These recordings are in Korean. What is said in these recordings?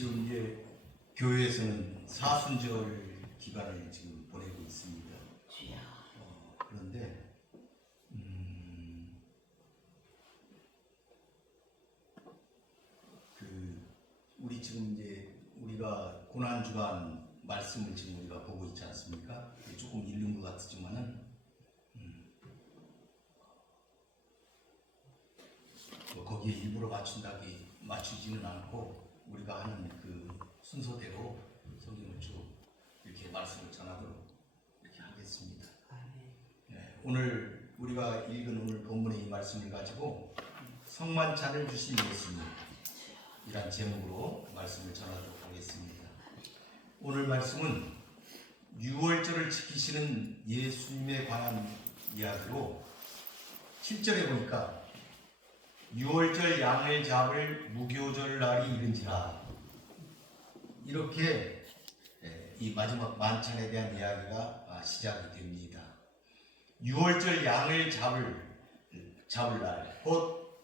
지금 이제 교회에서는 사순절 기간을 지금 보내고 있습니다. 그런데 우리 지금 이제 우리가 고난 주간 말씀을 지금 우리가 보고 있지 않습니까? 조금 읽는 것 같지만은 거기에 일부러 맞추지는 않고 우리가 하는 그 순서대로 성경을 쭉 이렇게 말씀을 전하도록 이렇게 하겠습니다. 네, 오늘 우리가 읽은 오늘 본문의 이 말씀을 가지고 성만찬을 주신 예수님 이란 제목으로 말씀을 전하도록 하겠습니다. 오늘 말씀은 유월절을 지키시는 예수님에 관한 이야기로 7절에 보니까 유월절 양을 잡을 무교절 날이 이른지라, 이렇게 이 마지막 만찬에 대한 이야기가 시작이 됩니다. 유월절 양을 잡을 날, 곧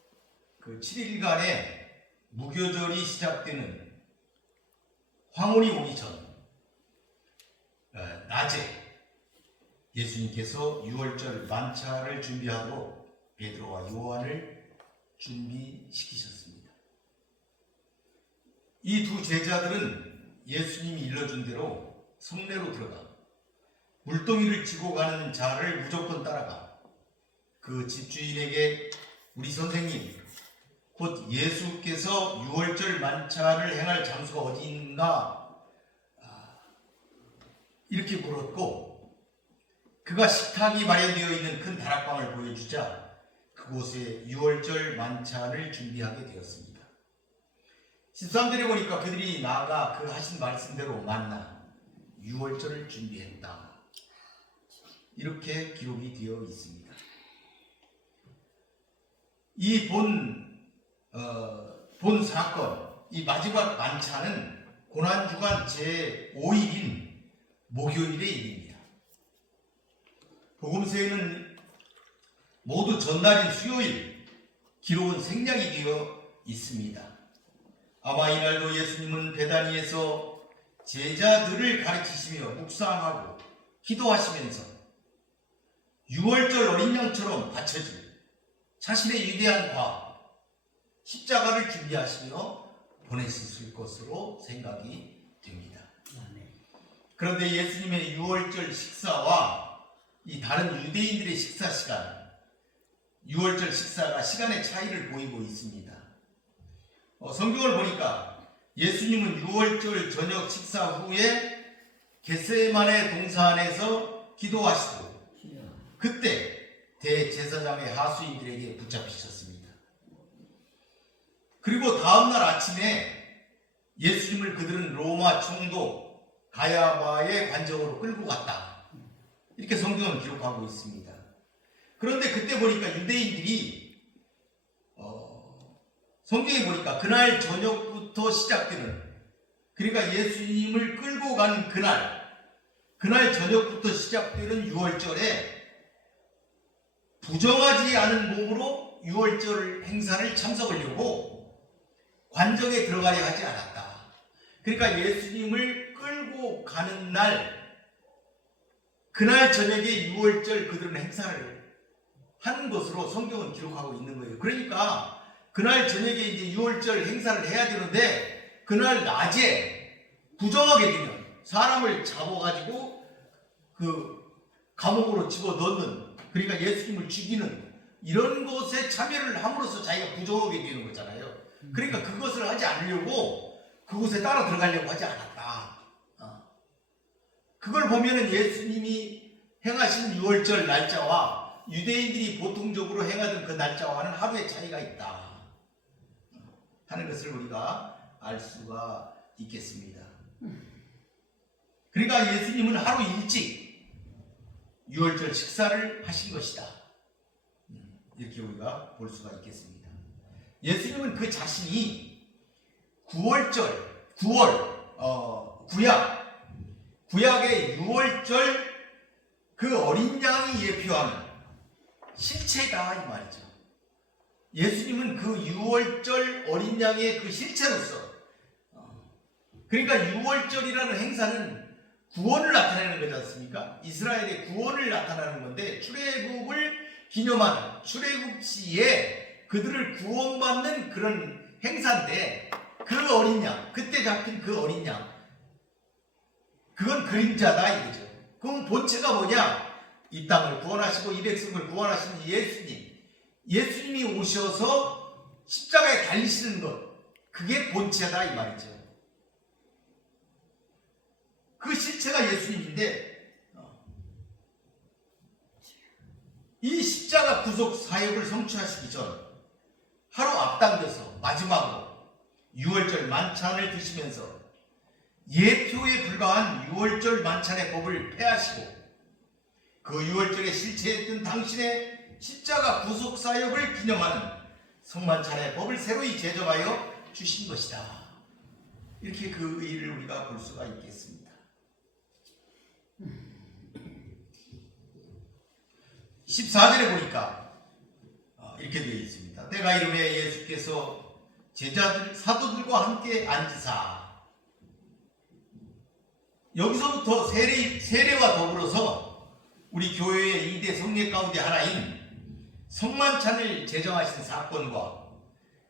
그 7일간의 무교절이 시작되는 황혼이 오기 전 낮에 예수님께서 유월절 만찬을 준비하도록 베드로와 요한을 준비시키셨습니다. 이 두 제자들은 예수님이 일러준 대로 성내로 들어가 물동이를 지고 가는 자를 무조건 따라가 그 집주인에게 우리 선생님, 곧 예수께서 유월절 만찬을 행할 장소가 어디인가 이렇게 물었고, 그가 식탁이 마련되어 있는 큰 다락방을 보여주자 그곳에 유월절 만찬을 준비하게 되었습니다. 13절에 보니까 그들이 나아가 그 하신 말씀대로 만나 유월절을 준비했다, 이렇게 기록이 되어 있습니다. 이 본 사건, 이 마지막 만찬은 고난주간 제5일인 목요일의 일입니다. 복음서에는 모두 전날인 수요일 기록은 생략이 되어 있습니다. 아마 이날도 예수님은 베다니에서 제자들을 가르치시며 묵상하고 기도하시면서 유월절 어린 양처럼 바쳐질 자신의 위대한 과 십자가를 준비하시며 보내셨을 것으로 생각이 됩니다. 그런데 예수님의 유월절 식사와 이 다른 유대인들의 식사 시간, 유월절 식사가 시간의 차이를 보이고 있습니다. 성경을 보니까 예수님은 유월절 저녁 식사 후에 겟세마네 동산에서 기도하시고 그때 대제사장의 하수인들에게 붙잡히셨습니다. 그리고 다음날 아침에 예수님을 그들은 로마 총독 가야바의 관정으로 끌고 갔다, 이렇게 성경은 기록하고 있습니다. 그런데 그때 보니까 유대인들이 성경에 보니까 그날 저녁부터 시작되는, 그러니까 예수님을 끌고 간 그날 저녁부터 시작되는 유월절에 부정하지 않은 몸으로 유월절 행사를 참석하려고 관정에 들어가려 하지 않았다. 그러니까 예수님을 끌고 가는 그날 저녁에 유월절 그들은 행사를 하는 것으로 성경은 기록하고 있는 거예요. 그러니까 그날 저녁에 이제 유월절 행사를 해야 되는데 그날 낮에 부정하게 되면 사람을 잡아가지고 그 감옥으로 집어넣는, 그러니까 예수님을 죽이는 이런 것에 참여를 함으로써 자기가 부정하게 되는 거잖아요. 그러니까 그것을 하지 않으려고 그곳에 따라 들어가려고 하지 않았다. 그걸 보면은 예수님이 행하신 유월절 날짜와 유대인들이 보통적으로 행하던 그 날짜와는 하루의 차이가 있다 하는 것을 우리가 알 수가 있겠습니다. 그러니까 예수님은 하루 일찍 유월절 식사를 하신 것이다, 이렇게 우리가 볼 수가 있겠습니다. 예수님은 그 자신이 구약의 유월절 그 어린 양이 예표하는 실체다, 이 말이죠. 예수님은 그 유월절 어린 양의 그 실체로서 그러니까 유월절이라는 행사는 구원을 나타내는 거지 않습니까? 이스라엘의 구원을 나타내는 건데 출애굽을 기념하는 출애굽 시에 그들을 구원받는 그런 행사인데 그 어린 양, 그때 잡힌 그 어린 양, 그건 그림자다 이거죠. 그럼 본체가 뭐냐? 이 땅을 구원하시고 이 백성을 구원하시는 예수님, 예수님이 오셔서 십자가에 달리시는 것, 그게 본체다 이 말이죠. 그 실체가 예수님인데 이 십자가 구속 사역을 성취하시기 전 하루 앞당겨서 마지막으로 유월절 만찬을 드시면서 예표에 불과한 유월절 만찬의 법을 폐하시고 그 유월절에 실체했던 당신의 십자가 구속 사역을 기념하는 성만찬의 법을 새로이 제정하여 주신 것이다. 이렇게 그 의의를 우리가 볼 수가 있겠습니다. 14절에 보니까 이렇게 되어 있습니다. 때가 이르매 예수께서 제자들 사도들과 함께 앉으사. 여기서부터 세례와 더불어서 우리 교회의 2대 성례 가운데 하나인 성만찬을 제정하신 사건과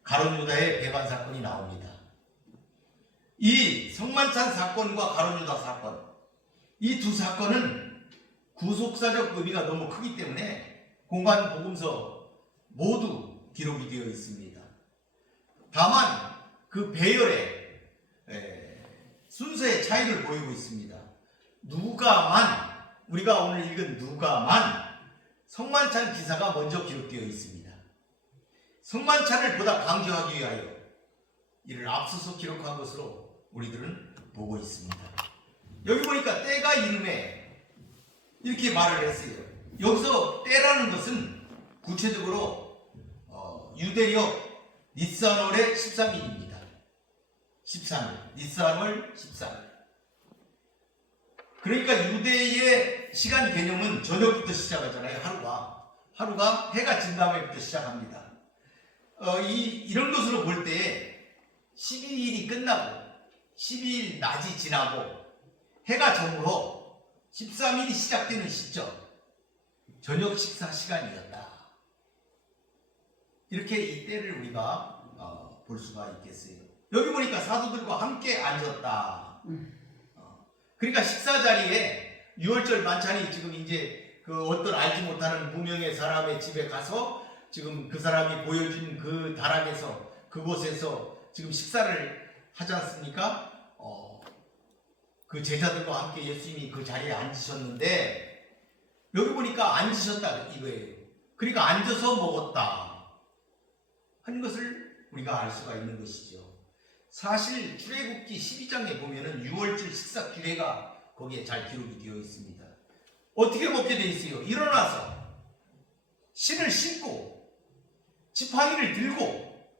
가룟 유다의 배반 사건이 나옵니다. 이 성만찬 사건과 가룟 유다 사건, 이 두 사건은 구속사적 의미가 너무 크기 때문에 공간 복음서 모두 기록이 되어 있습니다. 다만 그 배열의 순서의 차이를 보이고 있습니다. 누가만, 우리가 오늘 읽은 누가만 성만찬 기사가 먼저 기록되어 있습니다. 성만찬을 보다 강조하기 위하여 이를 앞서서 기록한 것으로 우리들은 보고 있습니다. 여기 보니까 때가 이름에 이렇게 말을 했어요. 여기서 때라는 것은 구체적으로 유대력 니산월의 13일입니다. 13일, 니산월 13일. 그러니까 유대의 시간 개념은 저녁부터 시작하잖아요. 하루가 해가 진 다음에부터 시작합니다. 이런 것으로 볼 때 12일이 끝나고 12일 낮이 지나고 해가 저물어 13일이 시작되는 시점, 저녁 식사 시간이었다. 이렇게 이 때를 우리가 볼 수가 있겠어요. 여기 보니까 사도들과 함께 앉았다. 그러니까 식사 자리에 유월절 만찬이 지금 이제 그 어떤 알지 못하는 무명의 사람의 집에 가서 지금 그 사람이 보여준 그 다락에서 그곳에서 지금 식사를 하지 않습니까? 그 제자들과 함께 예수님이 그 자리에 앉으셨는데 여기 보니까 앉으셨다 이거예요. 그러니까 앉아서 먹었다 하는 것을 우리가 알 수가 있는 것이죠. 사실 출애굽기 12장에 보면은 유월절 식사 규례가 거기에 잘 기록이 되어 있습니다. 어떻게 먹게 돼 있어요? 일어나서 신을 신고 지팡이를 들고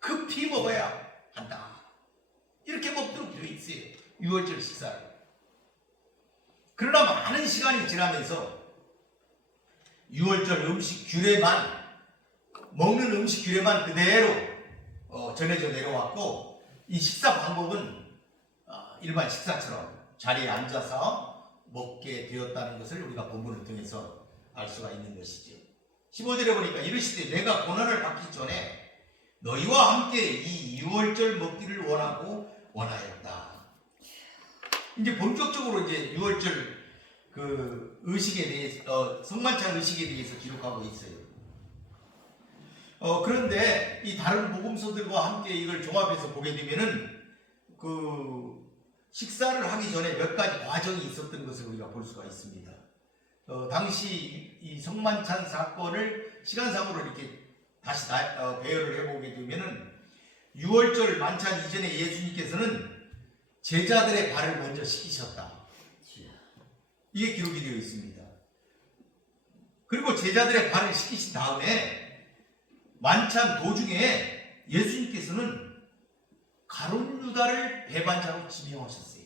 급히 먹어야 한다. 이렇게 먹도록 되어 있어요. 유월절 식사를. 그러나 많은 시간이 지나면서 유월절 음식 규례만, 먹는 음식 규례만 그대로 전해져 내려왔고 이 식사 방법은 일반 식사처럼 자리에 앉아서 먹게 되었다는 것을 우리가 본문을 통해서 알 수가 있는 것이죠. 15절에 보니까 이르시되 내가 고난을 받기 전에 너희와 함께 이 유월절 먹기를 원하였다. 이제 본격적으로 이제 유월절 그 의식에 대해서 성만찬 의식에 대해서 기록하고 있어요. 그런데 이 다른 복음서들과 함께 이걸 종합해서 보게 되면은 그 식사를 하기 전에 몇 가지 과정이 있었던 것을 우리가 볼 수가 있습니다. 당시 이 성만찬 사건을 시간상으로 이렇게 다시 배열을 해보게 되면은 유월절 만찬 이전에 예수님께서는 제자들의 발을 먼저 씻기셨다. 이게 기록이 되어 있습니다. 그리고 제자들의 발을 씻기신 다음에 만찬 도중에 예수님께서는 가룟 유다를 배반자로 지명하셨어요.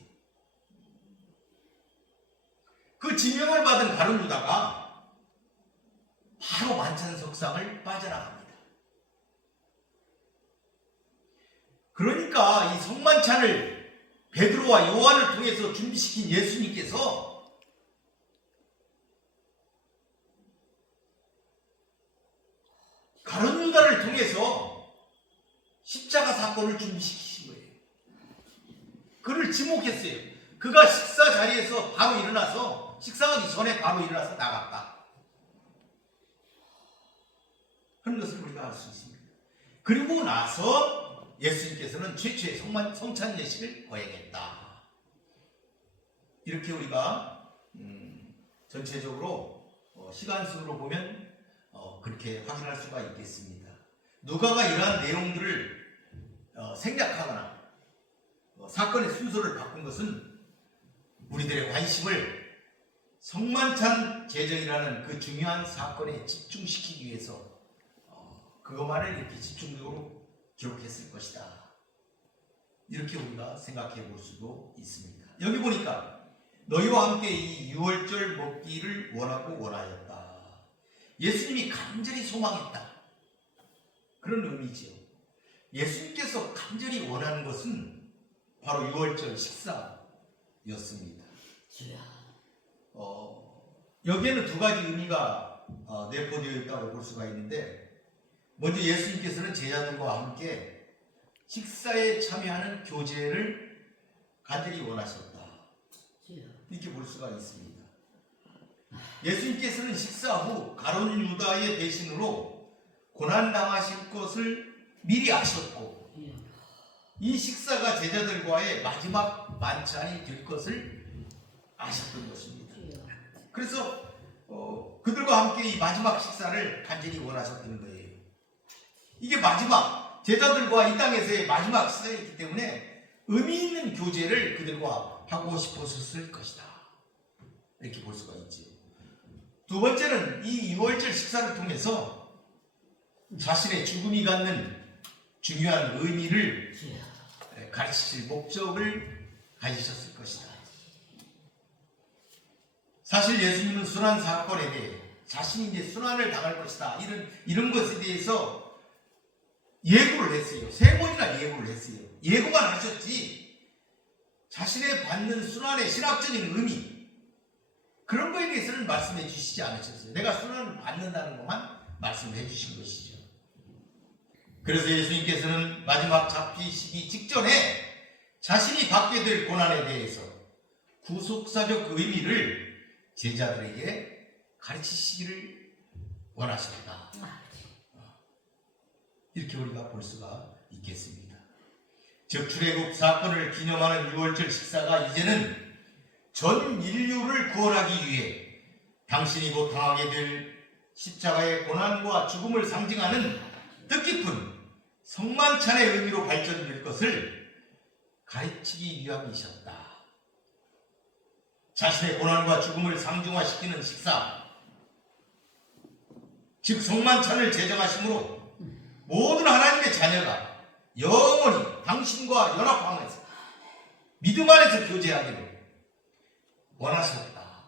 그 지명을 받은 가룟 유다가 바로 만찬석상을 빠져나갑니다. 그러니까 이 성만찬을 베드로와 요한을 통해서 준비시킨 예수님께서 가룟 유다를 통해서 십자가 사건을 준비시키신 거예요. 그를 지목했어요. 그가 식사 자리에서 바로 일어나서 식사하기 전에 바로 일어나서 나갔다 하는 것을 우리가 알 수 있습니다. 그리고 나서 예수님께서는 최초의 성찬 예식을 거행했다. 이렇게 우리가 전체적으로 시간순으로 보면 그렇게 확인할 수가 있겠습니다. 누가가 이러한 내용들을 생략하거나 사건의 순서를 바꾼 것은 우리들의 관심을 성만찬 제정이라는 그 중요한 사건에 집중시키기 위해서 그것만을 이렇게 집중적으로 기록했을 것이다. 이렇게 우리가 생각해 볼 수도 있습니다. 여기 보니까 너희와 함께 이 유월절 먹기를 원하고 원하였다. 예수님이 간절히 소망했다. 그런 의미지요. 예수님께서 간절히 원하는 것은 바로 유월절 식사였습니다. 여기에는 두 가지 의미가 내포되어 있다고 볼 수가 있는데, 먼저 예수님께서는 제자들과 함께 식사에 참여하는 교제를 간절히 원하셨다. 이렇게 볼 수가 있습니다. 예수님께서는 식사 후 가룟 유다의 대신으로 고난당하실 것을 미리 아셨고, 이 식사가 제자들과의 마지막 만찬이 될 것을 아셨던 것입니다. 그래서 그들과 함께 이 마지막 식사를 간절히 원하셨던 거예요. 이게 마지막, 제자들과 이 땅에서의 마지막 식사였기 때문에 의미 있는 교제를 그들과 하고 싶었을 것이다. 이렇게 볼 수가 있죠. 두 번째는 이 유월절 식사를 통해서 자신의 죽음이 갖는 중요한 의미를 가르치실 목적을 가지셨을 것이다. 사실 예수님은 순환 사건에 대해 자신이 이제 순환을 당할 것이다, 이런 것에 대해서 예고를 했어요. 3번이나 예고를 했어요. 예고만 하셨지 자신의 받는 순환의 신학적인 의미, 그런 거에 대해서는 말씀해 주시지 않으셨어요. 내가 순환을 받는다는 것만 말씀해 주신 것이죠. 그래서 예수님께서는 마지막 잡히시기 직전에 자신이 받게 될 고난에 대해서 구속사적 의미를 제자들에게 가르치시기를 원하셨다. 이렇게 우리가 볼 수가 있겠습니다. 즉 출애굽 사건을 기념하는 유월절 식사가 이제는 전 인류를 구원하기 위해 당신이 곧 당하게 될 십자가의 고난과 죽음을 상징하는 뜻깊은 성만찬의 의미로 발전될 것을 가르치기 위함이셨다. 자신의 고난과 죽음을 상징화시키는 식사, 즉 성만찬을 제정하심으로 모든 하나님의 자녀가 영원히 당신과 연합하면서 믿음 안에서 교제하기를 원하셨다.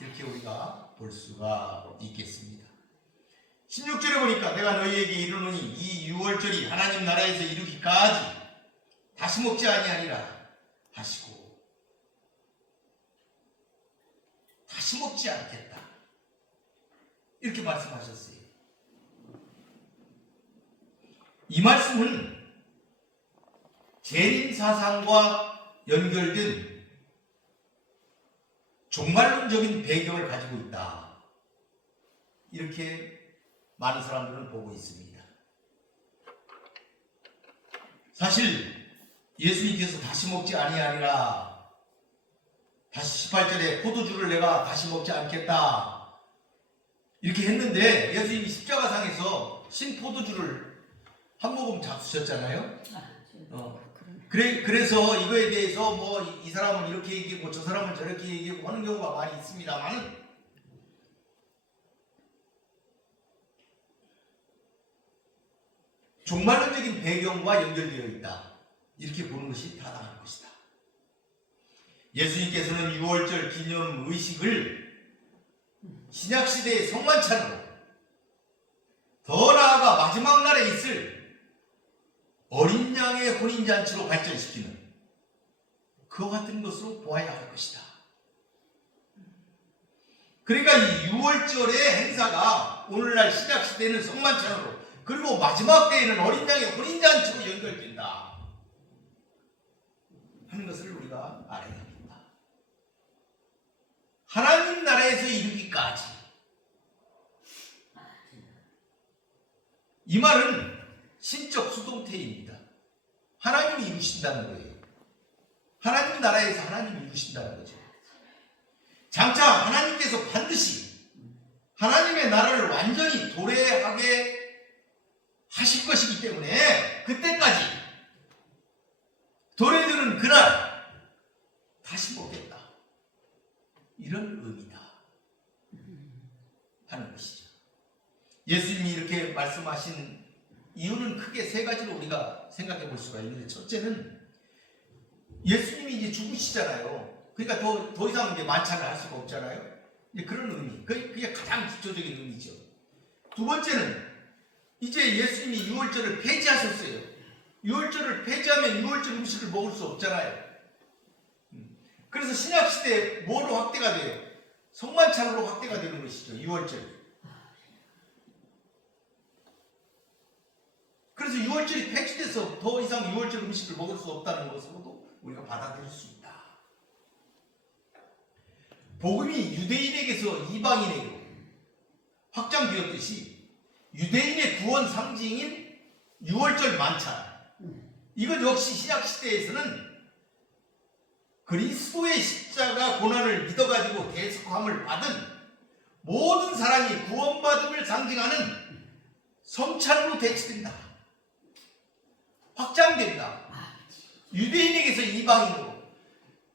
이렇게 우리가 볼 수가 있겠습니다. 16절에 보니까 내가 너희에게 이르노니 이 유월절이 하나님 나라에서 이르기까지 다시 먹지 아니하리라 하시고 다시 먹지 않겠다, 이렇게 말씀하셨어요. 이 말씀은 재림 사상과 연결된 종말론적인 배경을 가지고 있다, 이렇게 많은 사람들은 보고 있습니다. 사실 예수님께서 다시 먹지 아니하리라, 다시 18절에 포도주를 내가 다시 먹지 않겠다 이렇게 했는데, 예수님이 십자가상에서 신포도주를 한 모금 잡수셨잖아요. 그래서 이거에 대해서 뭐 이 사람은 이렇게 얘기하고 저 사람은 저렇게 얘기하고 하는 경우가 많이 있습니다만, 종말론적인 배경과 연결되어 있다, 이렇게 보는 것이 타당한 것이다. 예수님께서는 유월절 기념 의식을 신약시대의 성만찬으로, 더 나아가 마지막 날에 있을 어린 양의 혼인잔치로 발전시키는 그와 같은 것으로 보아야 할 것이다. 그러니까 이 6월절의 행사가 오늘날 신약 시대에는 성만찬으로, 그리고 마지막 때에는 어린 양의 혼인잔치로 연결된다 하는 것을 우리가 알아야 합니다. 하나님 나라에서 이르기까지, 이 말은 신적 수동태입니다. 하나님이 이루신다는 거예요. 하나님 나라에서 하나님이 이루신다는 거죠. 장차 하나님께서 반드시 하나님의 나라를 완전히 도래하게 하실 것이기 때문에 그때까지, 도래되는 그날 다시 보겠다, 이런 의미다 하는 것이죠. 예수님이 이렇게 말씀하신 이유는 크게 세 가지로 우리가 생각해 볼 수가 있는데, 첫째는 예수님이 이제 죽으시잖아요. 그러니까 더 이상 이제 만찬을 할 수가 없잖아요. 이제 그런 의미, 그게 가장 기초적인 의미죠. 두 번째는 이제 예수님이 6월절을 폐지하셨어요. 6월절을 폐지하면 6월절 음식을 먹을 수 없잖아요. 그래서 신약 시대에 뭐로 확대가 돼요? 성만찬으로 확대가 되는 것이죠. 6월절. 그래서 6월절이 폐지돼서 더 이상 6월절 음식을 먹을 수 없다는 것으로도 우리가 받아들일 수 있다. 복음이 유대인에게서 이방인에게로 확장되었듯이 유대인의 구원 상징인 6월절 만찬, 이것 역시 신약 시대에서는 그리스도의 십자가 고난을 믿어가지고 대속함을 받은 모든 사람이 구원받음을 상징하는 성찬으로 대치된다. 확장된다. 유대인에게서 이방인으로,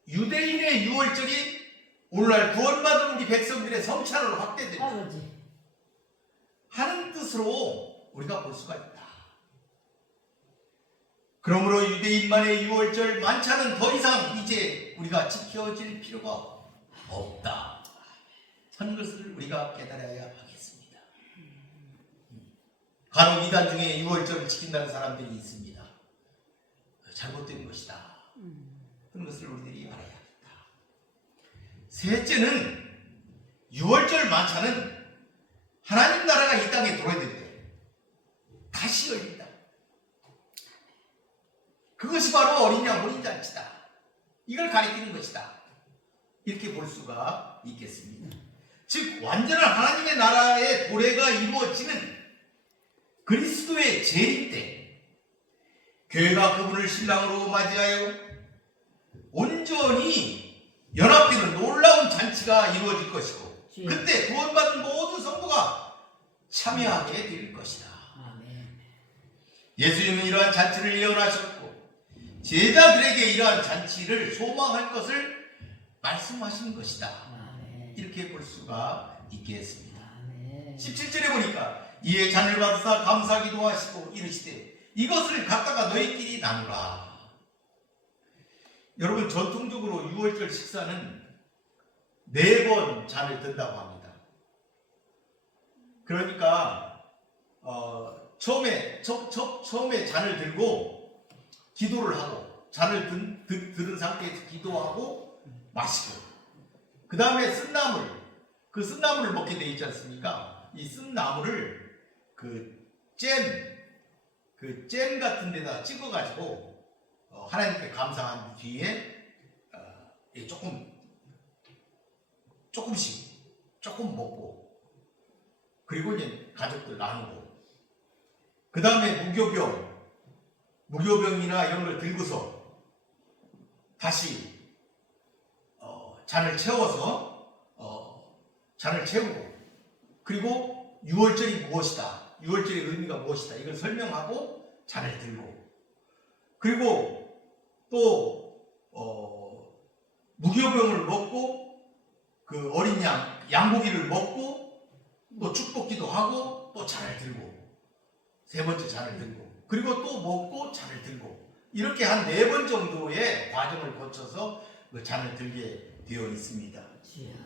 유대인의 6월절이 오늘날 구원받은 우리 백성들의 성찬으로 확대된다 하는 뜻으로 우리가 볼 수가 있다. 그러므로 유대인만의 6월절 만찬은 더 이상 이제 우리가 지켜질 필요가 없다 하는 것을 우리가 깨달아야 하겠습니다. 간혹 이단 중에 6월절을 지킨다는 사람들이 있습니다. 잘못된 것이다 그런 것을 우리들이 알아야 합니다. 셋째는 6월절 만찬은 하나님 나라가 이 땅에 도래될 때 다시 열린다. 그것이 바로 어린 양 혼인잔치다. 이걸 가리키는 것이다. 이렇게 볼 수가 있겠습니다. 즉 완전한 하나님의 나라의 도래가 이루어지는 그리스도의 재림 때 교회가 그분을 신랑으로 맞이하여 온전히 연합되는 놀라운 잔치가 이루어질 것이고, 그때 구원받은 모든 성도가 참여하게 될 것이다. 예수님은 이러한 잔치를 예언하셨고 제자들에게 이러한 잔치를 소망할 것을 말씀하신 것이다. 이렇게 볼 수가 있겠습니다. 17절에 보니까 이에 잔을 받으사 감사기도 하시고 이르시되 이것을 갖다가 너희끼리 나누라. 여러분, 전통적으로 6월절 식사는 4번 잔을 든다고 합니다. 그러니까 처음에 잔을 들고 기도를 하고, 잔을 들은 상태에서 기도하고 마시고, 그 다음에 쓴나물, 그 쓴나물을 먹게 돼 있지 않습니까? 이 쓴나물을 잼 같은 데다 찍어가지고 하나님께 감사한 뒤에 조금 먹고, 그리고 이제 가족들 나누고, 그 다음에 무교병이나 이런 걸 들고서 다시 잔을 채우고, 그리고 6월절이 무엇이다, 6월절의 의미가 무엇이다, 이걸 설명하고 잔을 들고, 그리고 또 무교병을 먹고 그 어린 양고기를 먹고 또 축복기도 하고 또 잔을 들고, 3번째 잔을 들고, 그리고 또 먹고 잔을 들고, 이렇게 한 4번 정도의 과정을 거쳐서 그 잔을 들게 되어 있습니다.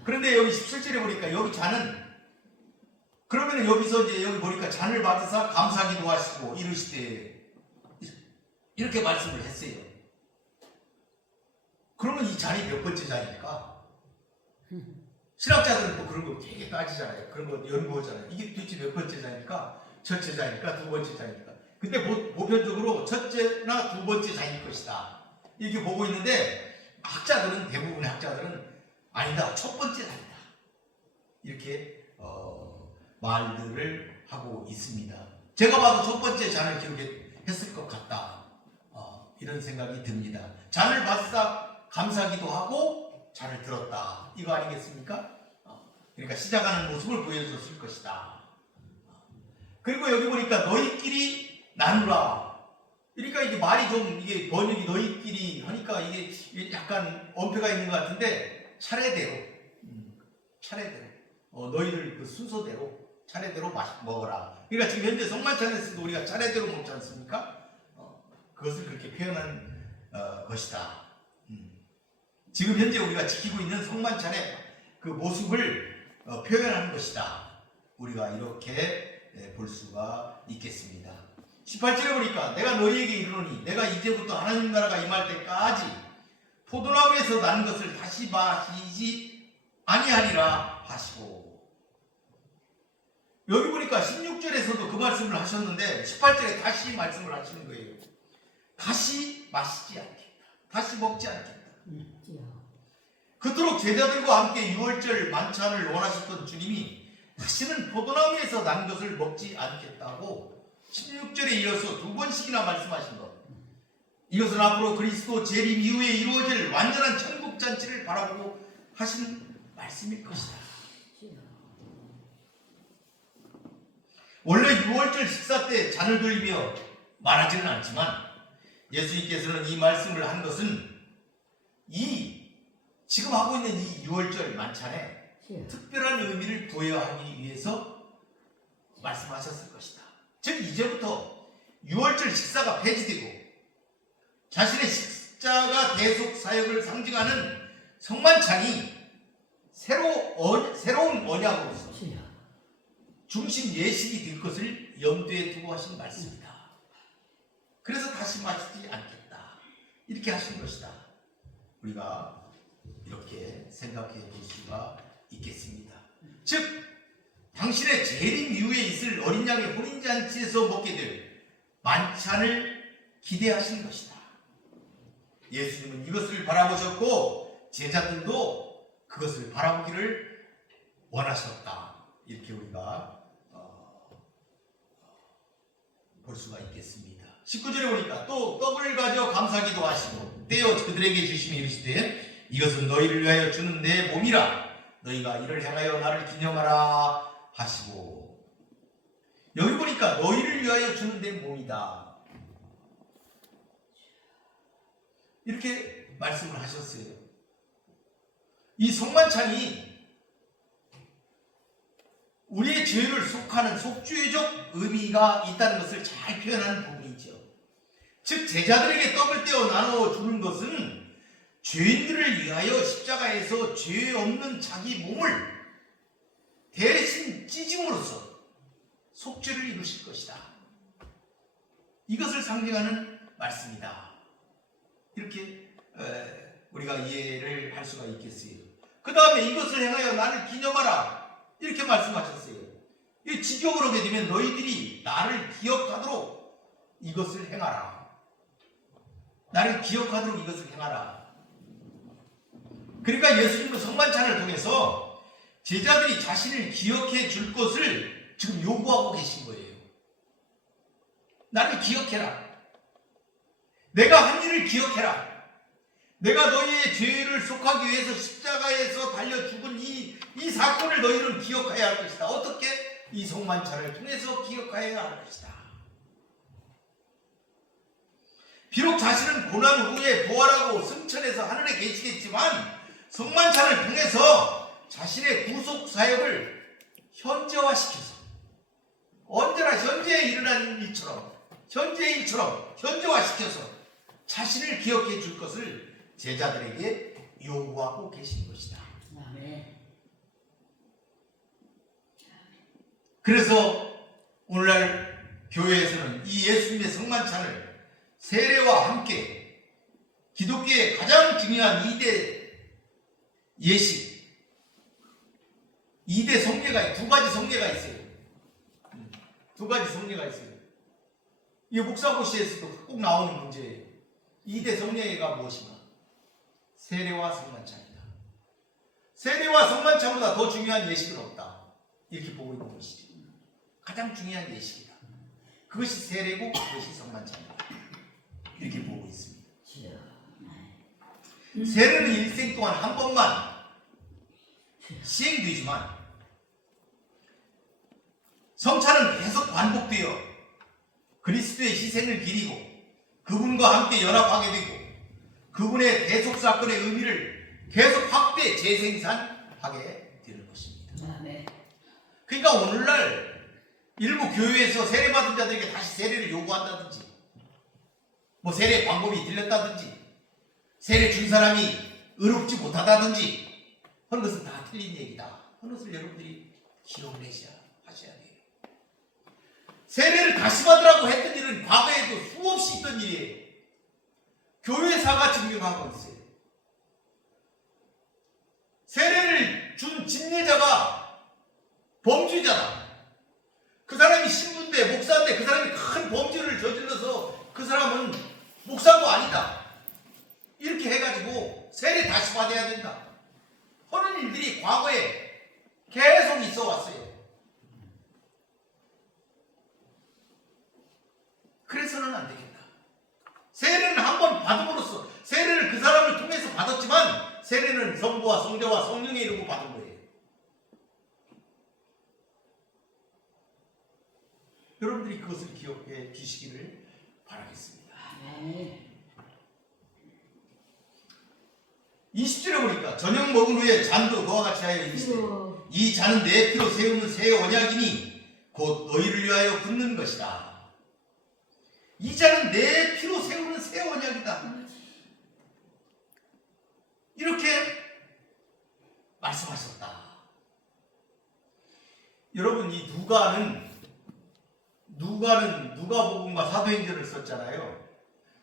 그런데 여기 17절에 보니까 여기 잔은, 그러면 여기서 이제 여기 보니까 잔을 받으사 감사기도 하시고 이르시되 이렇게 말씀을 했어요. 그러면 이 잔이 몇 번째 잔입니까? 신학자들은 또 그런 거 되게 따지잖아요. 그런 거 연구하잖아요. 이게 도대체 몇 번째 잔입니까? 첫째 잔입니까? 두 번째 잔입니까? 근데 보편적으로 첫째나 두 번째 잔일 것이다, 이렇게 보고 있는데, 학자들은, 대부분의 학자들은 아니다, 첫 번째 잔이다, 이렇게 말들을 하고 있습니다. 제가 봐도 첫 번째 잔을 기록했을 것 같다, 이런 생각이 듭니다. 잔을 받사 감사기도 하고 잔을 들었다, 이거 아니겠습니까? 그러니까 시작하는 모습을 보여줬을 것이다. 그리고 여기 보니까 너희끼리 나누라. 그러니까 이게 말이 좀, 이게 번역이 너희끼리 하니까 이게 약간 엄폐가 있는 것 같은데, 차례대로, 너희들 그 순서대로 차례대로 먹어라. 그러니까 지금 현재 성만찬에서도 우리가 차례대로 먹지 않습니까? 그것을 그렇게 표현한 것이다. 지금 현재 우리가 지키고 있는 성만찬의 그 모습을 표현하는 것이다, 우리가 이렇게 볼 수가 있겠습니다. 18절에 보니까 내가 너희에게 이르노니 내가 이제부터 하나님 나라가 임할 때까지 포도나무에서 난 것을 다시 마시지 아니하리라 하시고, 여기 보니까 16절에서도 그 말씀을 하셨는데 18절에 다시 말씀을 하시는 거예요. 다시 마시지 않겠다, 다시 먹지 않겠다. 그토록 제자들과 함께 유월절 만찬을 원하셨던 주님이 다시는 포도나무에서 난 것을 먹지 않겠다고 16절에 이어서 두 번씩이나 말씀하신 것, 이것은 앞으로 그리스도 재림 이후에 이루어질 완전한 천국 잔치를 바라보고 하신 말씀일 것이다. 원래 유월절 식사 때 잔을 돌리며 말하지는 않지만, 예수님께서는 이 말씀을 한 것은 지금 하고 있는 이 유월절 만찬에 특별한 의미를 부여하기 위해서 말씀하셨을 것이다. 즉 이제부터 유월절 식사가 폐지되고 자신의 십자가 대속 사역을 상징하는 성만찬이 새로운 언약으로서 중심 예식이 될 것을 염두에 두고 하신 말씀이다. 그래서 다시 마시지 않겠다, 이렇게 하신 것이다. 우리가 이렇게 생각해 볼 수가 있겠습니다. 즉 당신의 재림 이후에 있을 어린 양의 혼인잔치에서 먹게 될 만찬을 기대하신 것이다. 예수님은 이것을 바라보셨고 제자들도 그것을 바라보기를 원하셨다, 이렇게 우리가 볼 수가 있겠습니다. 19절에 보니까 또 떡을 가져 감사기도 하시고 떼어 그들에게 주시며 이르시되 이것은 너희를 위하여 주는 내 몸이라, 너희가 이를 행하여 나를 기념하라 하시고, 여기 보니까 너희를 위하여 주는 내 몸이다, 이렇게 말씀을 하셨어요. 이 성만찬이 우리의 죄를 속하는 속죄적 의미가 있다는 것을 잘 표현하는 부분이죠. 즉 제자들에게 떡을 떼어 나눠 주는 것은 죄인들을 위하여 십자가에서 죄 없는 자기 몸을 대신 찢음으로써 속죄를 이루실 것이다, 이것을 상징하는 말씀이다, 이렇게 우리가 이해를 할 수가 있겠어요. 그 다음에 이것을 행하여 나를 기념하라, 이렇게 말씀하셨어요. 이 직역을 하게 되면 너희들이 나를 기억하도록 이것을 행하라, 나를 기억하도록 이것을 행하라. 그러니까 예수님은 성만찬을 통해서 제자들이 자신을 기억해 줄 것을 지금 요구하고 계신 거예요. 나를 기억해라, 내가 한 일을 기억해라, 내가 너희의 죄를 속하기 위해서 십자가에서 달려 죽은 이 사건을 너희는 기억해야 할 것이다. 어떻게? 이 성만찬을 통해서 기억해야 할 것이다. 비록 자신은 고난 후에 부활하고 승천해서 하늘에 계시겠지만 성만찬을 통해서 자신의 구속 사역을 현재화시켜서, 언제나 현재에 일어난 일처럼, 현재의 일처럼 현재화시켜서 자신을 기억해 줄 것을 제자들에게 요구하고 계신 것이다. 그래서 오늘날 교회에서는 이 예수님의 성만찬을 세례와 함께 기독교의 가장 중요한 2대 예식, 2대 성례가, 두 가지 성례가 있어요. 두 가지 성례가 있어요. 이 목사고시에서도 꼭 나오는 문제예요. 2대 성례가 무엇인가? 세례와 성만찬이다. 세례와 성만찬보다 더 중요한 예식은 없다. 이렇게 보고 있는 것이죠. 가장 중요한 예식이다. 그것이 세례고 그것이 성만찬이다. 이렇게 보고 있습니다. 세례는 일생 동안 한 번만 시행되지만 성찬은 계속 반복되어 그리스도의 희생을 기리고 그분과 함께 연합하게 되고 그분의 대속 사건의 의미를 계속 확대 재생산하게 되는 것입니다. 그러니까 오늘날 일부 교회에서 세례받은 자들에게 다시 세례를 요구한다든지 뭐 세례 방법이 들렸다든지 세례 준 사람이 의롭지 못하다든지 하는 것은 다 틀린 얘기다 하는 것을 여러분들이 기억을 하셔야 돼요. 세례를 다시 받으라고 했던 일은 과거에도 수없이 있던 일이에요. 교회사가 증명하고 있어요. 세례를 준 진례자가 범죄자다. 그 사람이 신부인데 목사인데 그 사람이 큰 범죄를 저질러서 그 사람은 목사도 아니다. 이렇게 해가지고 세례 다시 받아야 된다 하는 일들이 과거에 계속 있어 왔어요. 그래서는 안 되겠다. 세례는 한 번 받음으로써 세례를 그 사람을 통해서 받았지만 세례는 성부와 성자와 성령의 이름으로 받은 거예요. 여러분들이 그것을 기억해 주시기를 바라겠습니다. 20절에 보니까 저녁 먹은 후에 잔도 그와 같이 하여 이르시되 이 잔은 내 피로 세우는 새 언약이니 곧 너희를 위하여 붓는 것이다. 이 잔은 내 피로 세우는 새 언약이다. 이렇게 말씀하셨다. 여러분 이 누가복음과 사도행전을 썼잖아요.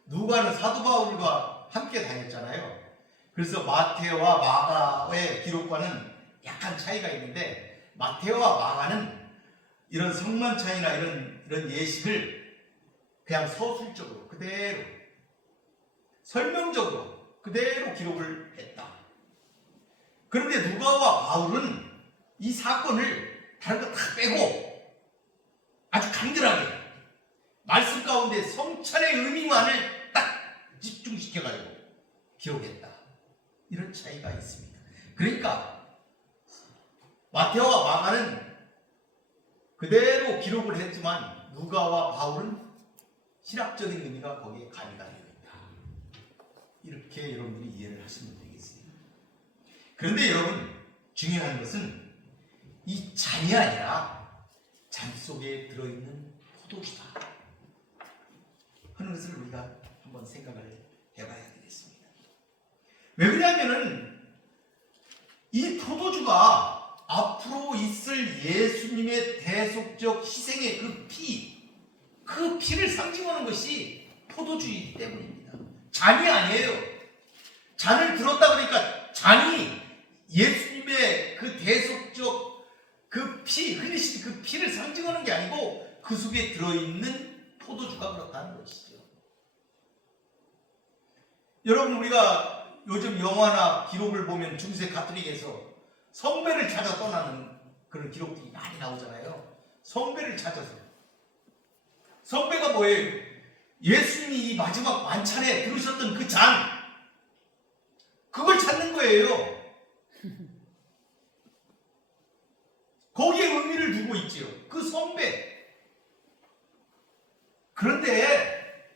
누가는 사도 바울과 함께 다녔잖아요. 그래서 마태와 마가의 기록과는 약간 차이가 있는데 마태와 마가는 이런 성만찬이나 이런 예식을 그냥 서술적으로 그대로 설명적으로 그대로 기록을 했다. 그런데 누가와 바울은 이 사건을 다른 거 다 빼고 아주 간결하게 말씀 가운데 성찬의 의미만을 딱 집중시켜가지고 기록했다. 이런 차이가 있습니다. 그러니까 마태와 마가는 그대로 기록을 했지만 누가와 바울은 신학적인 의미가 거기에 가미가 되어 있다. 이렇게 여러분들이 이해를 하시면 되겠습니다. 그런데 여러분 중요한 것은 이 잔이 아니라 잔 속에 들어있는 포도주다 하는 것을 우리가 한번 생각을 해봐야 되겠습니다. 왜 그러냐면은 이 포도주가 앞으로 있을 예수님의 대속적 희생의 그 피를 상징하는 것이 포도주이기 때문입니다. 잔이 아니에요. 잔을 들었다 그러니까 잔이 예수님의 그 대속적 그 피, 흘리신 그 피를 상징하는 게 아니고 그 속에 들어있는 포도주가 그렇다는 것이죠. 여러분 우리가 요즘 영화나 기록을 보면 중세 가톨릭에서 성배를 찾아 떠나는 그런 기록들이 많이 나오잖아요. 성배를 찾아서. 성배가 뭐예요? 예수님이 이 마지막 만찬에 들으셨던 그 잔, 그걸 찾는 거예요. 거기에 의미를 두고 있지요. 그 성배. 그런데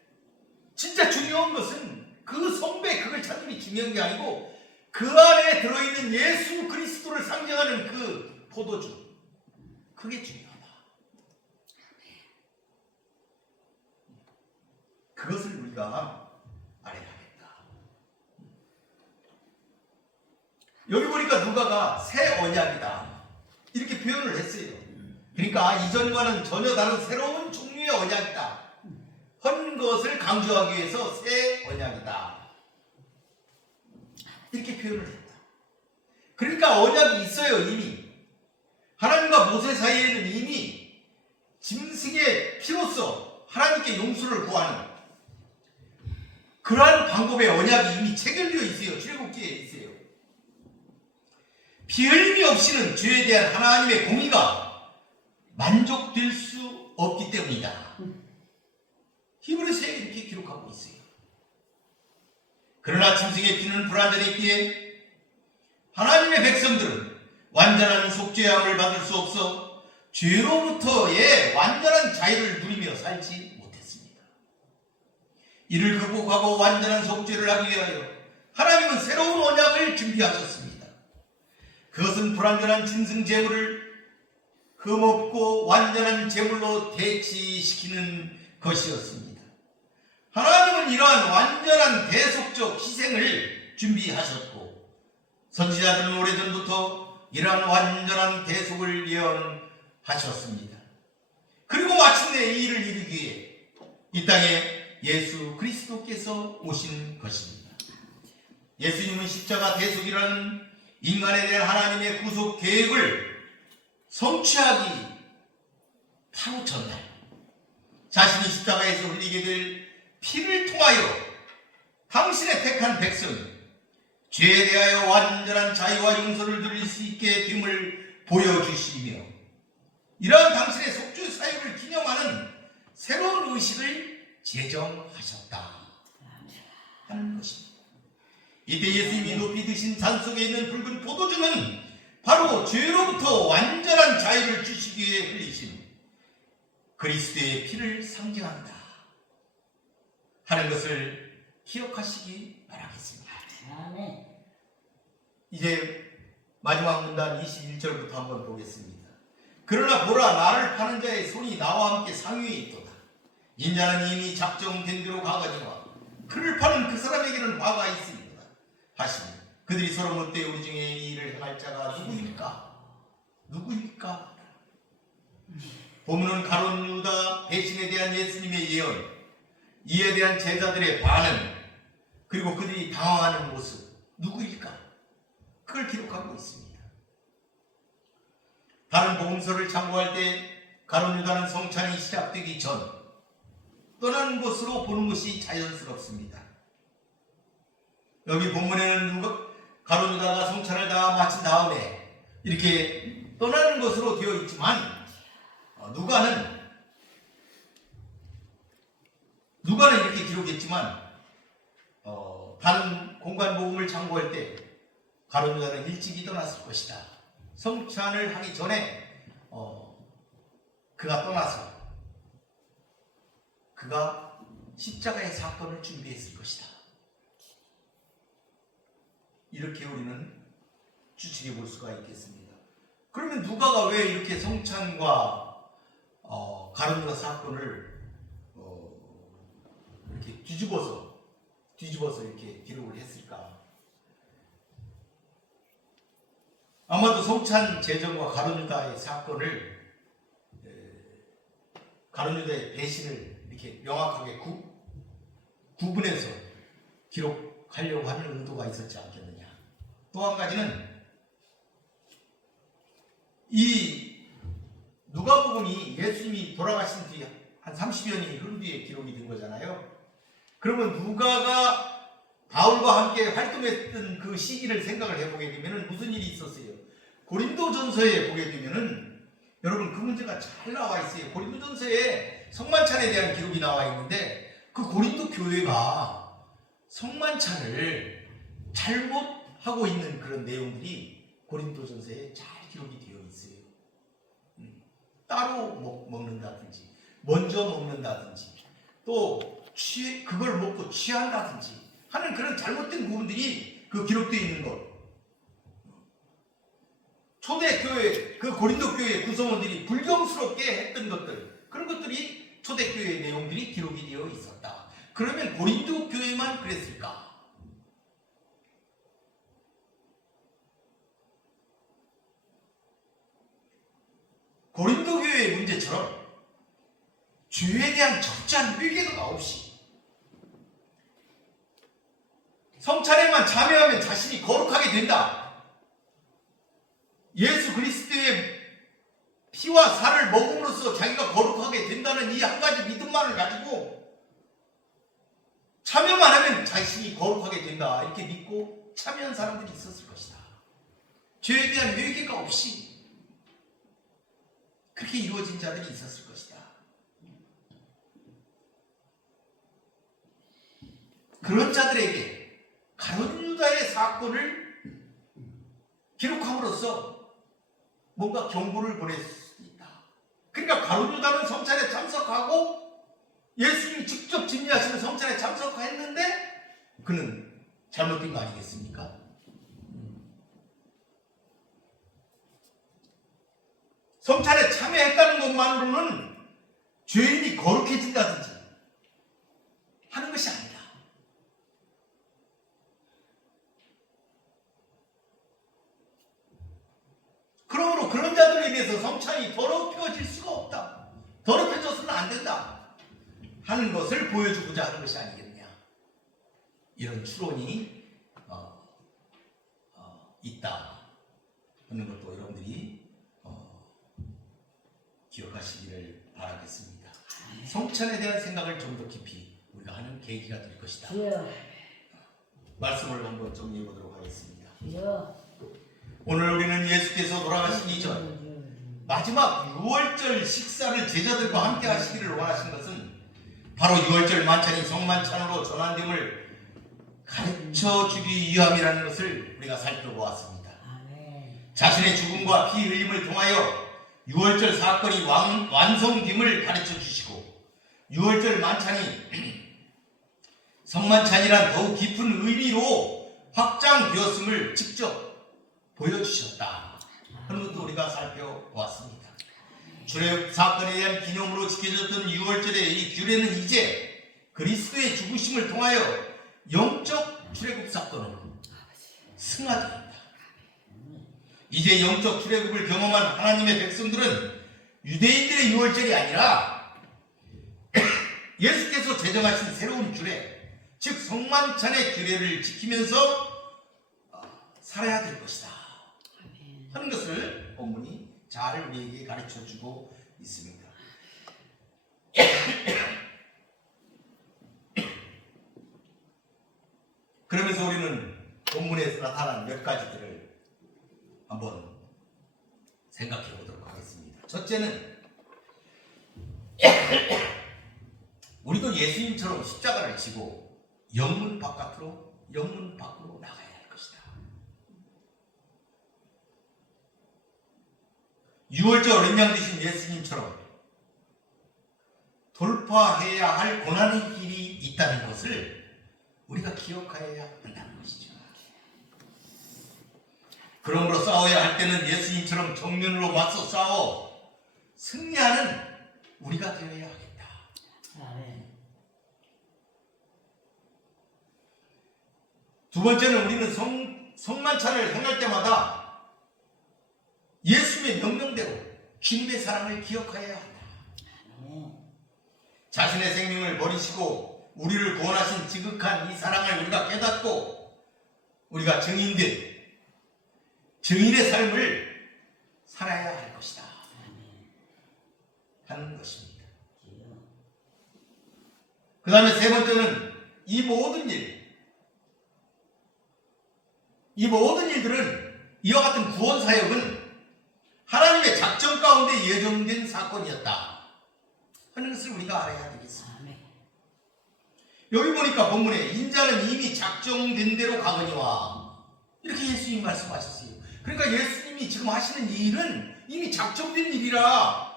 진짜 중요한 것은 그 성배, 그걸 찾는 게 중요한 게 아니고 그 안에 들어있는 예수 그리스도를 상징하는 그 포도주, 그게 중요하다. 그것을 우리가 알아야겠다. 여기 보니까 누가가 새 언약이다 이렇게 표현을 했어요. 그러니까 이전과는 전혀 다른 새로운 종류의 언약이다 하는 것을 강조하기 위해서 새 언약이다 이렇게 표현을 했다. 그러니까 언약이 있어요. 이미 하나님과 모세 사이에는 이미 짐승의 피로써 하나님께 용서를 구하는 그러한 방법의 언약이 이미 체결되어 있어요. 출애굽기에 있어요. 피 흘림이 없이는 죄에 대한 하나님의 공의가 만족될 수 없기 때문이다. 히브리서에 이렇게 기록하고 있어요. 그러나 짐승의 피는 불완전했기에 하나님의 백성들은 완전한 속죄함을 받을 수 없어 죄로부터의 완전한 자유를 누리며 살지 못했습니다. 이를 극복하고 완전한 속죄를 하기 위하여 하나님은 새로운 언약을 준비하셨습니다. 그것은 불완전한 짐승 제물을 흠없고 완전한 제물로 대치시키는 것이었습니다. 하나님은 이러한 완전한 대속적 희생을 준비하셨고 선지자들은 오래전부터 이러한 완전한 대속을 예언하셨습니다. 그리고 마침내 이 일을 이루기 위해 이 땅에 예수 그리스도께서 오신 것입니다. 예수님은 십자가 대속이라는 인간에 대한 하나님의 구속 계획을 성취하기 바로 전날 자신이 십자가에서 흘리게 될 피를 통하여 당신의 택한 백성이 죄에 대하여 완전한 자유와 용서를 누릴 수 있게 됨을 보여주시며 이러한 당신의 속죄 사유를 기념하는 새로운 의식을 제정하셨다 하는 것입니다. 이때 예수님이 높이 드신 잔 속에 있는 붉은 포도주는 바로 죄로부터 완전한 자유를 주시기 위해 흘리신 그리스도의 피를 상징한다 하는 것을 기억하시기 바라겠습니다. 아멘. 이제 마지막 문단 21절부터 한번 보겠습니다. 그러나 보라, 나를 파는 자의 손이 나와 함께 상위에 있도다. 인자는 이미 작정된 대로 가가지와 그를 파는 그 사람에게는 화가 있습니다 하시니 그들이 서로 묻되 우리 중에 이 일을 행할 자가 누구입니까? 누구입니까? 본문은 가룟 유다 배신에 대한 예수님의 예언, 이에 대한 제자들의 반응, 그리고 그들이 당황하는 모습, 누구일까? 그걸 기록하고 있습니다. 다른 복음서를 참고할 때 가룟 유다는 성찬이 시작되기 전 떠나는 것으로 보는 것이 자연스럽습니다. 여기 본문에는 가룟 유다가 성찬을 다 마친 다음에 이렇게 떠나는 것으로 되어 있지만 누가는 이렇게 기록했지만 다른 공간 복음을 참고할 때 가룟 유다는 일찍이 떠났을 것이다. 성찬을 하기 전에 그가 떠나서 그가 십자가의 사건을 준비했을 것이다. 이렇게 우리는 추측해 볼 수가 있겠습니다. 그러면 누가가 왜 이렇게 성찬과 가룟 유다 사건을 이렇게 뒤집어서 이렇게 기록을 했을까? 아마도 성찬 제정과 가룟 유다의 사건을 가룟 유다의 배신을 이렇게 명확하게 구분해서 기록하려고 하는 의도가 있었지 않겠느냐. 또 한 가지는 이 누가복음이 예수님이 돌아가신 뒤 한 30여년이 흐른 뒤에 기록이 된 거잖아요. 그러면 누가가 바울과 함께 활동했던 그 시기를 생각을 해보게 되면 무슨 일이 있었어요? 고린도전서에 보게 되면은 여러분 그 문제가 잘 나와 있어요. 고린도전서에 성만찬에 대한 기록이 나와 있는데 그 고린도 교회가 성만찬을 잘못하고 있는 그런 내용들이 고린도전서에 잘 기록이 되어 있어요. 따로 먹는다든지 먼저 먹는다든지 또 그걸 먹고 취한다든지 하는 그런 잘못된 부분들이 그 기록되어 있는 것. 초대교회, 그 고린도교회 구성원들이 불경스럽게 했던 것들, 그런 것들이 초대교회의 내용들이 기록이 되어 있었다. 그러면 고린도교회만 그랬을까? 고린도교회의 문제처럼 죄에 대한 적잖은 회개가 없이 성찬에만 참여하면 자신이 거룩하게 된다. 예수 그리스도의 피와 살을 먹음으로써 자기가 거룩하게 된다는 이 한 가지 믿음만을 가지고 참여만 하면 자신이 거룩하게 된다. 이렇게 믿고 참여한 사람들이 있었을 것이다. 죄에 대한 회개가 없이 그렇게 이루어진 자들이 있었을 것이다. 그런 자들에게 가룟 유다의 사건을 기록함으로써 뭔가 경고를 보낼 수 있다. 그러니까 가룟 유다는 성찬에 참석하고 예수님이 직접 진리하시는 성찬에 참석했는데 그는 잘못된 거 아니겠습니까? 성찬에 참여했다는 것만으로는 죄인이 거룩해진다든지 하는 것이 아니다. 그러므로 그런 자들에 대해서 성찬이 더럽혀질 수가 없다. 더럽혀져서는 안 된다. 하는 것을 보여주고자 하는 것이 아니겠느냐. 이런 추론이 있다 하는 것도 여러분들이 기억하시기를 바라겠습니다. 성찬에 대한 생각을 좀 더 깊이 우리가 하는 계기가 될 것이다. 말씀을 한번 정리해 보도록 하겠습니다. 오늘 우리는 예수께서 돌아가시기 전 마지막 유월절 식사를 제자들과 함께 하시기를 원하신 것은 바로 유월절 만찬이 성만찬으로 전환됨을 가르쳐 주기 위함이라는 것을 우리가 살펴보았습니다. 자신의 죽음과 피 흘림을 통하여 유월절 사건이 완성됨을 가르쳐 주시고 유월절 만찬이 성만찬이란 더욱 깊은 의미로 확장되었음을 직접 보여주셨다 하는 것도 우리가 살펴보았습니다. 출애굽 사건에 대한 기념으로 지켜졌던 유월절의 이 규례는 이제 그리스도의 죽으심을 통하여 영적 출애굽 사건으로 승화되었다. 이제 영적 출애굽을 경험한 하나님의 백성들은 유대인들의 유월절이 아니라 예수께서 제정하신 새로운 규례, 즉 성만찬의 규례를 지키면서 살아야 될 것이다 하는 것을 본문이 잘 우리에게 가르쳐주고 있습니다. 그러면서 우리는 본문에서 나타난 몇 가지들을 한번 생각해 보도록 하겠습니다. 첫째는 우리도 예수님처럼 십자가를 지고 영문 밖으로 나가야 할 것이다. 유월절 어린 되신 예수님처럼 돌파해야 할 고난의 길이 있다는 것을 우리가 기억해야 한다는 것이죠. 그러므로 싸워야 할 때는 예수님처럼 정면으로 맞서 싸워 승리하는 우리가 되어야 하겠다. 두 번째는 우리는 성만찬을 행할 때마다 예수님의 명령대로 주님의 사랑을 기억해야 한다. 자신의 생명을 버리시고 우리를 구원하신 지극한 이 사랑을 우리가 깨닫고 우리가 증인의 삶을 살아야 할 것이다 하는 것입니다. 그 다음에 세 번째는 이 모든 일들은 이와 같은 구원 사역은 하나님의 작정 가운데 예정된 사건이었다 하는 것을 우리가 알아야 되겠습니다. 여기 보니까 본문에 인자는 이미 작정된 대로 가거니와 이렇게 예수님이 말씀하셨어요. 그러니까 예수님이 지금 하시는 이 일은 이미 작정된 일이라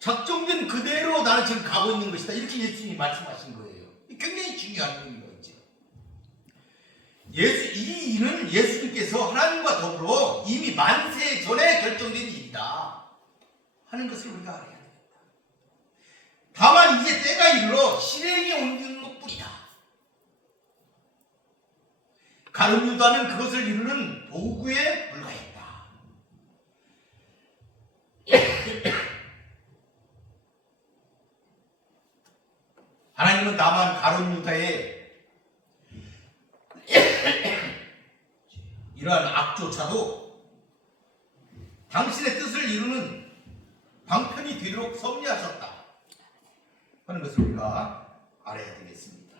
작정된 그대로 나는 지금 가고 있는 것이다 이렇게 예수님이 말씀하신 거예요. 굉장히 중요한 일이죠. 이 일은 예수님께서 하나님과 더불어 이미 만세 전에 결정된 일이다 하는 것을 우리가 알아야 됩니다. 다만 이제 때가 이르러 실행에 옮기는 것뿐이다. 가룟 유다는 그것을 이루는 도구에 불과했다. 하나님은 다만 가룟 유다의 이러한 악조차도 당신의 뜻을 이루는 방편이 되도록 섭리하셨다 하는 것을 우리가 알아야 되겠습니다.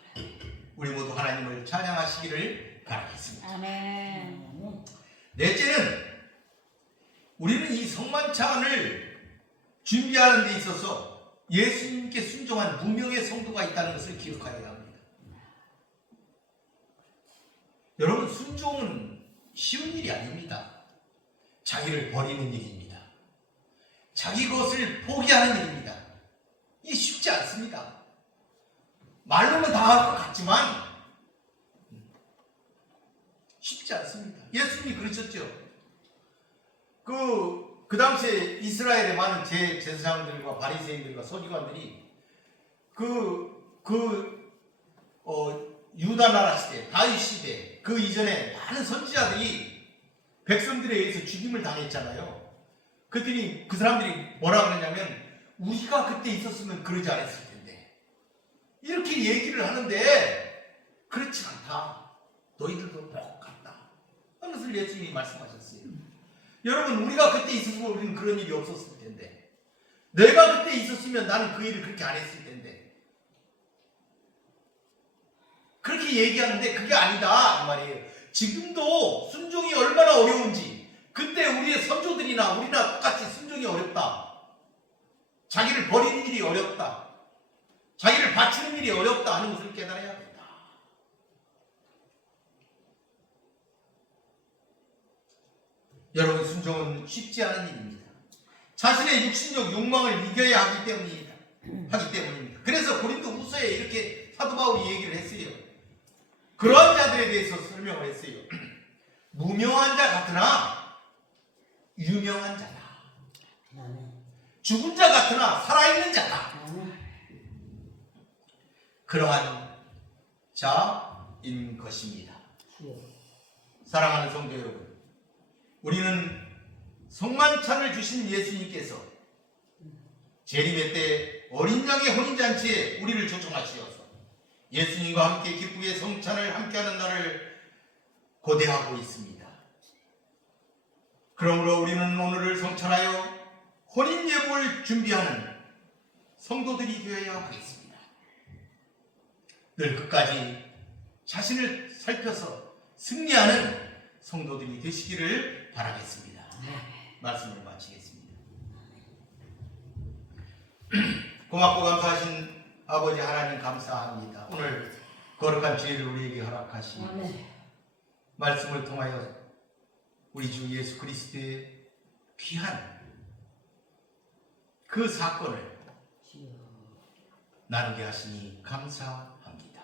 우리 모두 하나님을 찬양하시기를 바라겠습니다. 아멘. 넷째는 우리는 이 성만찬을 준비하는 데 있어서 예수님께 순종한 무명의 성도가 있다는 것을 기억하여야 합니다. 여러분, 순종은 쉬운 일이 아닙니다. 자기를 버리는 일입니다. 자기 것을 포기하는 일입니다. 이 쉽지 않습니다. 말로는 다 할 것 같지만 쉽지 않습니다. 예수님이 그러셨죠. 그 당시에 이스라엘의 많은 제사장들과 바리새인들과 서기관들이 유다 나라 시대, 다윗 시대, 그 이전에 많은 선지자들이 백성들에 의해서 죽임을 당했잖아요. 그랬더니 그 사람들이 뭐라 그러냐면 우리가 그때 있었으면 그러지 않았을 텐데 이렇게 얘기를 하는데 그렇지 않다. 너희들도 똑같다 하는 것을 예수님이 말씀하셨어요. 여러분, 우리가 그때 있었으면 우리는 그런 일이 없었을 텐데, 내가 그때 있었으면 나는 그 일을 그렇게 안 했을 텐데, 그렇게 얘기하는데 그게 아니다 이 말이에요. 지금도 순종이 얼마나 어려운지, 그때 우리의 선조들이나 우리나 똑같이 순종이 어렵다, 자기를 버리는 일이 어렵다, 자기를 바치는 일이 어렵다 하는 것을 깨달아야 합니다. 여러분, 순종은 쉽지 않은 일입니다. 자신의 육신적 욕망을 이겨야 하기 때문입니다. 그래서 고린도후서에 이렇게 사도 바울이 얘기를 했어요. 그러한 자들에 대해서 설명을 했어요. 무명한 자 같으나 유명한 자다. 죽은 자 같으나 살아있는 자다. 그러한 자인 것입니다. 사랑하는 성도 여러분, 우리는 성만찬을 주신 예수님께서 재림의 때 어린 양의 혼인잔치에 우리를 초청하시어서 예수님과 함께 기쁘게 성찬을 함께하는 날을 고대하고 있습니다. 그러므로 우리는 오늘을 성찬하여 혼인 예복을 준비하는 성도들이 되어야 하겠습니다. 늘 끝까지 자신을 살펴서 승리하는 성도들이 되시기를 바라겠습니다. 말씀을 마치겠습니다. 고맙고 감사하신 아버지 하나님, 감사합니다. 오늘 거룩한 지혜를 우리에게 허락하시 말씀을 통하여 우리 주 예수 그리스도의 귀한 그 사건을 나누게 하시니 감사합니다.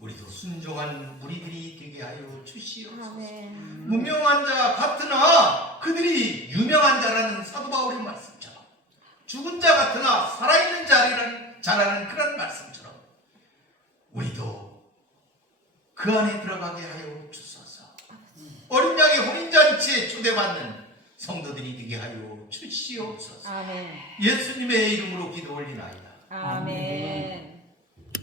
우리도 순종한 무리들이 되게 하여 주시옵소서. 무명한 자 같으나 그들이 유명한 자라는 사도 바울의 말씀처럼, 죽은 자 같으나 살아있는 자라는 그런 말씀처럼 우리도 그 안에 들어가게 하여 주소서. 어린 양의 혼인잔치에 초대받는 성도들이 되게 하여 주시옵소서. 아멘. 예수님의 이름으로 기도 올리나이다. 아멘.